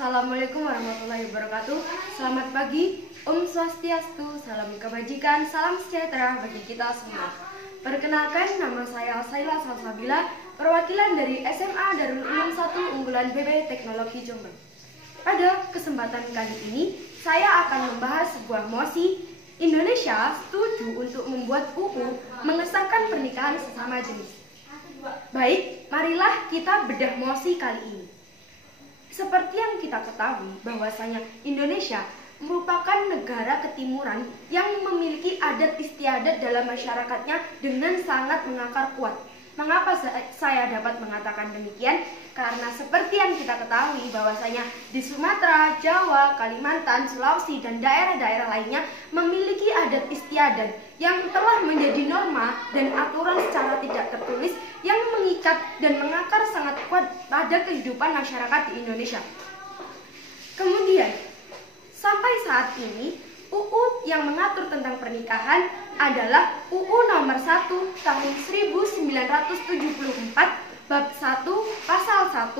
Assalamualaikum warahmatullahi wabarakatuh. Selamat pagi, Om Swastiastu, salam kebajikan, salam sejahtera bagi kita semua. Perkenalkan, nama saya Saila Salsabila, perwakilan dari SMA Darul Ulum 1 Unggulan BB Teknologi Jombang. Pada kesempatan kali ini, saya akan membahas sebuah mosi. Indonesia setuju untuk membuat UU mengesahkan pernikahan sesama jenis. Baik, marilah kita bedah mosi kali ini. Seperti yang kita ketahui bahwasanya Indonesia merupakan negara ketimuran yang memiliki adat istiadat dalam masyarakatnya dengan sangat mengakar kuat. Mengapa saya dapat mengatakan demikian? Karena seperti yang kita ketahui bahwasanya di Sumatera, Jawa, Kalimantan, Sulawesi, dan daerah-daerah lainnya memiliki adat istiadat yang telah menjadi norma dan aturan secara tidak tertulis yang mengikat dan mengakar sangat kuat pada kehidupan masyarakat di Indonesia. Kemudian, sampai saat ini, UU yang mengatur tentang pernikahan adalah UU nomor 1 tahun 1974 bab 1 pasal 1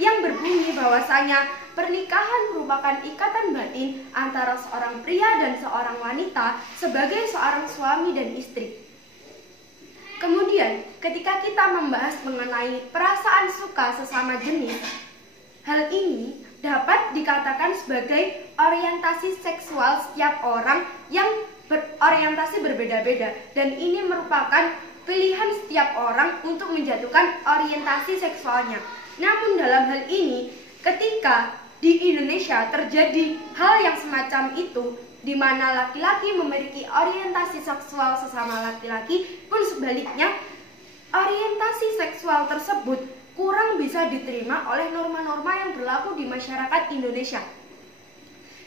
yang berbunyi bahwasanya pernikahan merupakan ikatan batin antara seorang pria dan seorang wanita sebagai seorang suami dan istri. Kemudian, ketika kita membahas mengenai perasaan suka sesama jenis, hal ini dapat dikatakan sebagai orientasi seksual setiap orang yang berorientasi berbeda-beda, dan ini merupakan pilihan setiap orang untuk menjatuhkan orientasi seksualnya. Namun dalam hal ini, ketika di Indonesia terjadi hal yang semacam itu, di mana laki-laki memiliki orientasi seksual sesama laki-laki, pun sebaliknya orientasi seksual tersebut kurang bisa diterima oleh norma-norma yang berlaku di masyarakat Indonesia.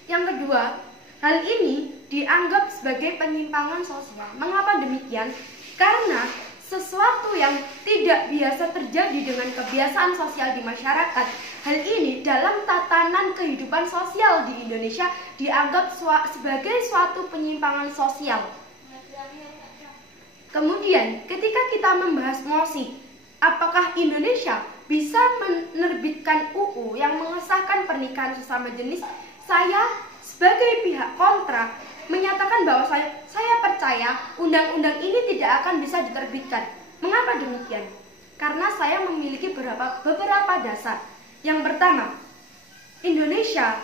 Yang kedua, hal ini dianggap sebagai penyimpangan sosial. Mengapa demikian? Karena sesuatu yang tidak biasa terjadi dengan kebiasaan sosial di masyarakat, hal ini dalam tatanan kehidupan sosial di Indonesia dianggap sebagai suatu penyimpangan sosial. Kemudian, ketika kita membahas mosi, apakah Indonesia bisa menerbitkan UU yang mengesahkan pernikahan sesama jenis? Saya sebagai pihak kontra menyatakan bahwa saya percaya undang-undang ini tidak akan bisa diterbitkan. Mengapa demikian? Karena saya memiliki beberapa dasar. Yang pertama, Indonesia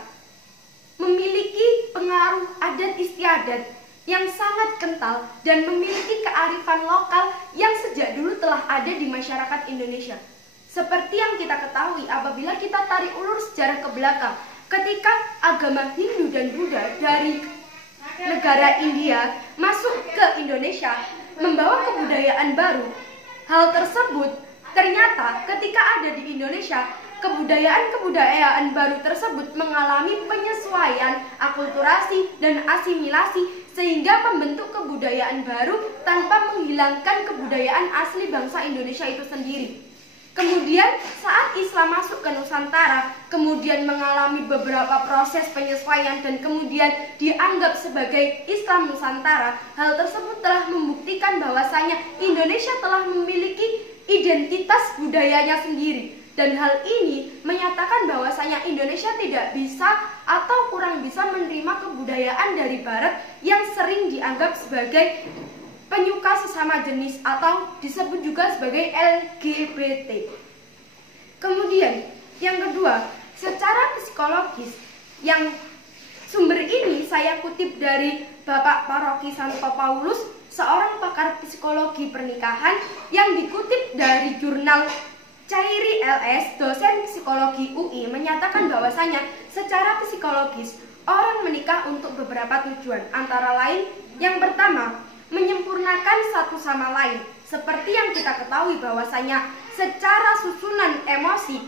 memiliki pengaruh adat istiadat yang sangat kental dan memiliki kearifan lokal yang sejak dulu telah ada di masyarakat Indonesia. Seperti yang kita ketahui, apabila kita tarik ulur sejarah ke belakang, ketika agama Hindu dan Buddha dari negara India masuk ke Indonesia membawa kebudayaan baru, hal tersebut ternyata ketika ada di Indonesia, kebudayaan baru tersebut mengalami penyesuaian, akulturasi, dan asimilasi sehingga membentuk kebudayaan baru tanpa menghilangkan kebudayaan asli bangsa Indonesia itu sendiri. Kemudian saat Islam masuk ke Nusantara, kemudian mengalami beberapa proses penyesuaian dan kemudian dianggap sebagai Islam Nusantara, hal tersebut telah membuktikan bahwasanya Indonesia telah memiliki identitas budayanya sendiri. Dan hal ini menyatakan bahwasanya Indonesia tidak bisa atau kurang bisa menerima kebudayaan dari Barat yang sering dianggap sebagai penyuka sesama jenis atau disebut juga sebagai LGBT. Kemudian, yang kedua, secara psikologis, yang sumber ini saya kutip dari Bapak Paroki Santo Paulus, seorang pakar psikologi pernikahan yang dikutip dari jurnal Cairi LS, dosen psikologi UI, menyatakan bahwasanya secara psikologis orang menikah untuk beberapa tujuan, antara lain yang pertama, menyempurnakan satu sama lain. Seperti yang kita ketahui bahwasanya secara susunan emosi,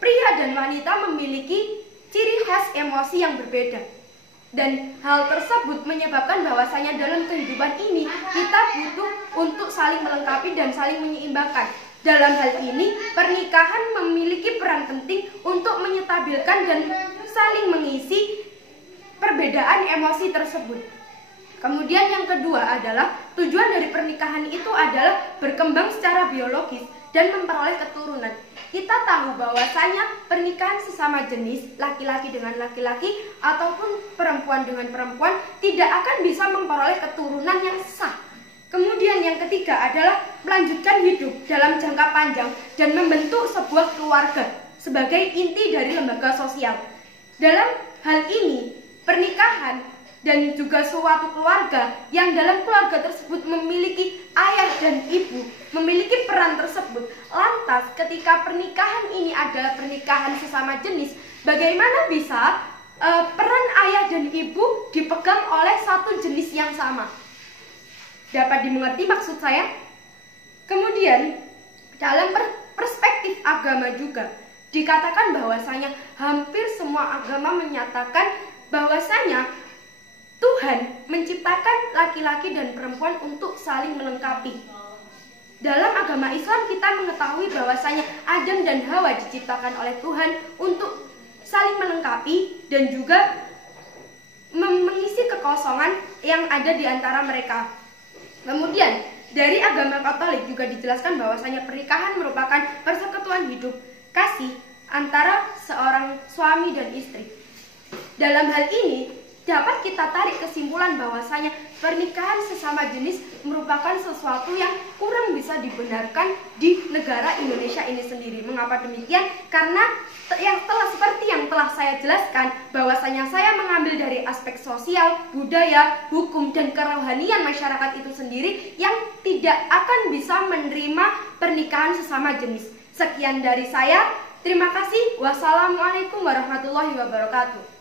pria dan wanita memiliki ciri khas emosi yang berbeda. Dan hal tersebut menyebabkan bahwasanya dalam kehidupan ini kita butuh untuk saling melengkapi dan saling menyeimbangkan. Dalam hal ini, pernikahan memiliki peran penting untuk menyetabilkan dan saling mengisi perbedaan emosi tersebut. Kemudian yang kedua adalah tujuan dari pernikahan itu adalah berkembang secara biologis dan memperoleh keturunan. kita tahu bahwasanya pernikahan sesama jenis, laki-laki dengan laki-laki ataupun perempuan dengan perempuan, tidak akan bisa memperoleh keturunan yang sah. Kemudian yang ketiga adalah melanjutkan hidup dalam jangka panjang dan membentuk sebuah keluarga sebagai inti dari lembaga sosial. Dalam hal ini, pernikahan dan juga suatu keluarga yang dalam keluarga tersebut memiliki ayah dan ibu, memiliki peran tersebut. Lantas ketika pernikahan ini adalah pernikahan sesama jenis, bagaimana bisa peran ayah dan ibu dipegang oleh satu jenis yang sama? Dapat dimengerti maksud saya? Kemudian dalam perspektif agama juga dikatakan bahwasanya hampir semua agama menyatakan bahwasanya Tuhan menciptakan laki-laki dan perempuan untuk saling melengkapi. Dalam agama Islam kita mengetahui bahwasanya Adam dan Hawa diciptakan oleh Tuhan untuk saling melengkapi dan juga mengisi kekosongan yang ada di antara mereka. Kemudian dari agama Katolik juga dijelaskan bahwasanya pernikahan merupakan persekutuan hidup kasih antara seorang suami dan istri. Dalam hal ini dapat kita tarik kesimpulan bahwasanya pernikahan sesama jenis merupakan sesuatu yang kurang bisa dibenarkan di negara Indonesia ini sendiri. Mengapa demikian? Karena seperti yang telah saya jelaskan, bahwasanya saya mengambil dari aspek sosial, budaya, hukum, dan kerohanian masyarakat itu sendiri yang tidak akan bisa menerima pernikahan sesama jenis. Sekian dari saya. Terima kasih. Wassalamualaikum warahmatullahi wabarakatuh.